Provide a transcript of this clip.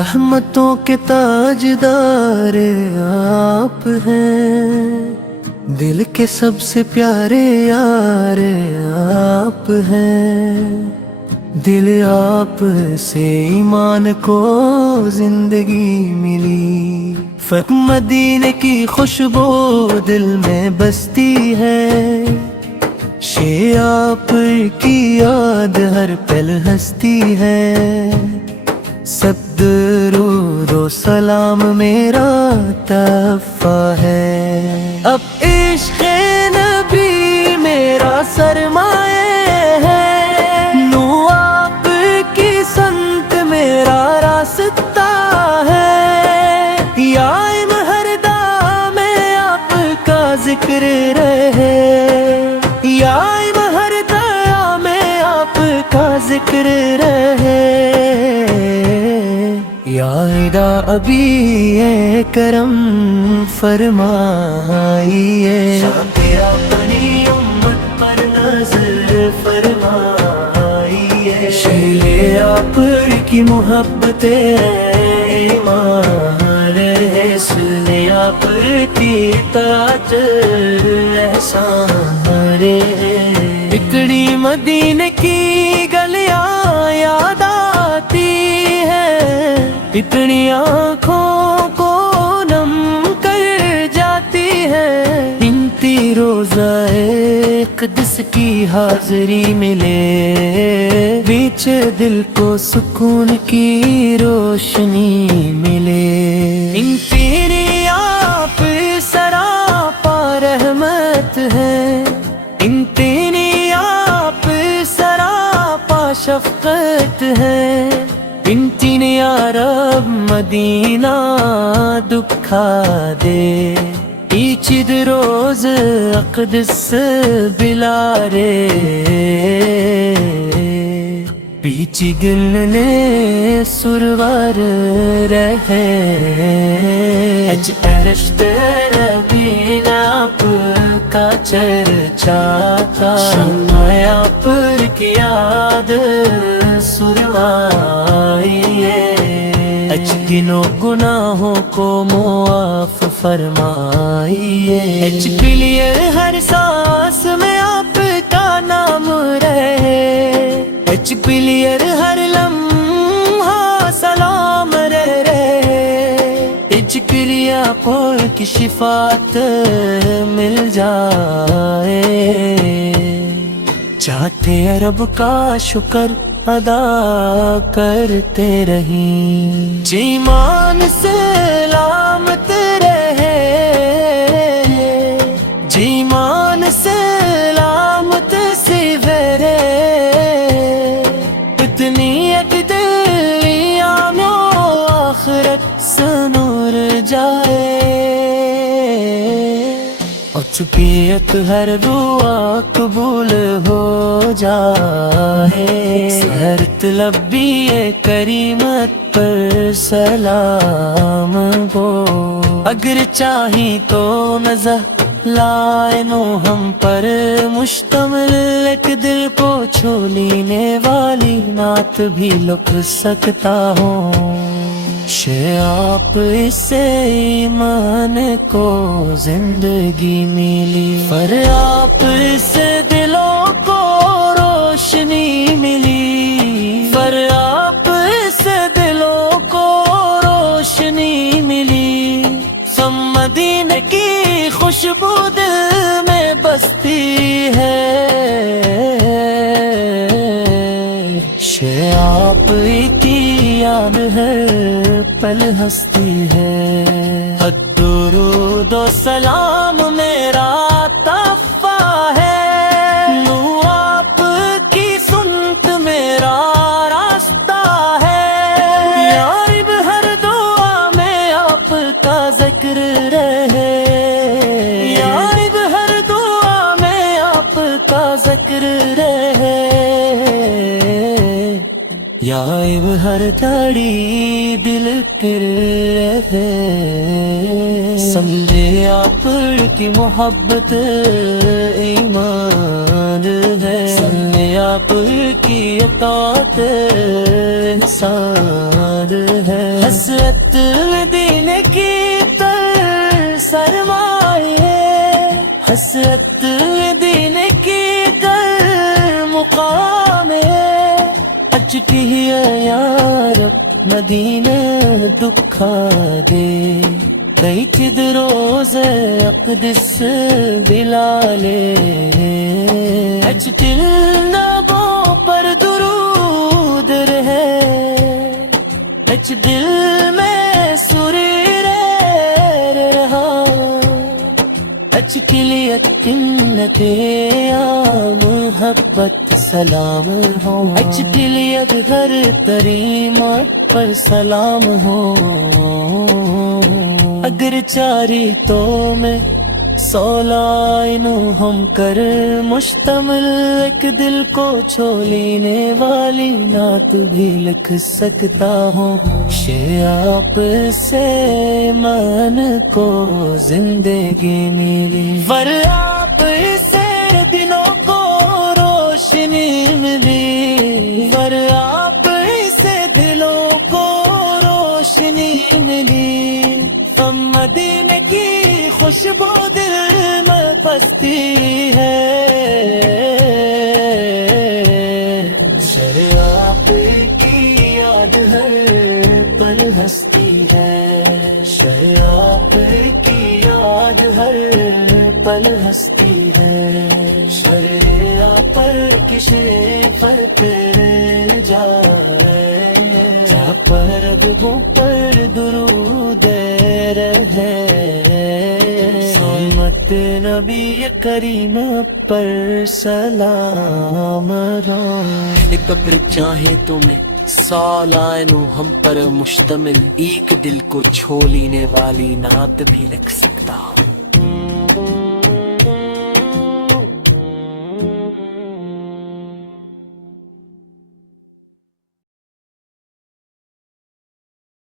رحمتوں کے تاجدار آپ ہیں، دل کے سب سے پیارے یار آپ ہیں، دل آپ سے ایمان کو زندگی ملی، مدینے کی خوشبو دل میں بستی ہے، شے آپ کی یاد ہر پل ہستی ہے، سب درود و سلام میرا تحفہ ہے، اب عشق نبی میرا سرمایہ ہے، نو آپ کی سنت میرا راستہ ہے، یا مہردہ میں آپ کا ذکر رہے، یا مہردہ میں آپ کا ذکر رہے، یا ادا ابھی کرم فرمائیے، اپنی امت پر نظر فرمائیے، شیلے آپ کی محبت ایمان ہے، سنے آپ کی اطاعت احسان ہے، اتنی مدینے کی گلیاں یاد آتی ہے، اتنی آنکھوں کو نم کر جاتی ہے، انتی روزہ اقدس کی حاضری ملے، بیچ دل کو سکون کی روشنی ملے، ان تیری آپ سراپا رحمت ہے، ان تیری آپ سراپا شفقت ہے، انتین یا رب مدینہ دکھا دے، ایچد روز اقدس بلارے، پیچی گلنے سرور رہے، اج ارشت ربین آپ کا چرچا تھا، شمع آپ کی یاد سروائیے، اج گنو گناہوں کو معاف فرمائیے، اج کلیئر ہر سانس میں آپ کا نام رہے، اج کلیئر ہر لمحہ سلام رہے، اج کلیا کوئی کی شفاعت مل جائے، چاہتے رب کا شکر ادا کرتے رہیں، ایمان سلامت رہے، ایمان سلامت سویرے، اتنی دلیاں میں آخرت سنور جائے، اور چپیت ہر دعا قبول ہو جائے، ہر طلبی کریمت پر سلام ہو، اگر چاہیں تو نظر لائے نو ہم پر مشتمل، ایک دل کو چھو لینے والی نعت بھی لکھ سکتا ہوں، شے آپ اسے ایمان کو زندگی ملی، پر آپ اسے دلوں کو روشنی ملی، پر آپ اسے دلوں کو روشنی ملی، سب مدینے کی خوشبو دل میں بستی ہے، شے آپ کی یاد ہے پل ہستی ہے، درود و سلام میرا تحفہ ہے، نو آپ کی سنت میرا راستہ ہے، یا رب ہر دعا میں آپ کا ذکر رہے، یا رب ہر دعا میں آپ کا ذکر رہے، یا رب ہر تڑی دل پھر رہے، سمجھے آپ کی محبت ایمان ہے، سمجھے آپ کی اطاعت احسان ہے، حسرت دین کی تر سرمایہ، حسرت دین کی تر مقام ہے، اچتی ہے یار مدینہ دکھا دے، کئی چد روز اقدس بلالے، اچ دل نبوں پر درود رہے، اچ دل میں سریر رہا، اچ کلیت کنت یا محبت سلام ہو، اچ کلیت ہر تریمت پر سلام ہو، اگر چاری تو میں سولائنو ہم کر مشتمل، ایک دل کو چھولینے والی نعت بھی لکھ سکتا ہوں، شے آپ سے من کو زندگی ملی، ور آپ سے دنوں کو روشنی ملی، ور آپ سے دلوں کو روشنی ملی، مدینے کی خوشبو دل میں بستی ہے، شرع آپ کی یاد ہر پل ہستی ہے، شرع آپ کی یاد ہر پل ہستی ہے، شرع آپ پر کسی فرق جائے، جا پر ابوں پر درود رہے، سلامت نبی کریم پر سلام رہا، قبر چاہے تمہیں سالائنو ہم پر مشتمل، ایک دل کو چھولینے والی نعت بھی لکھ سکتا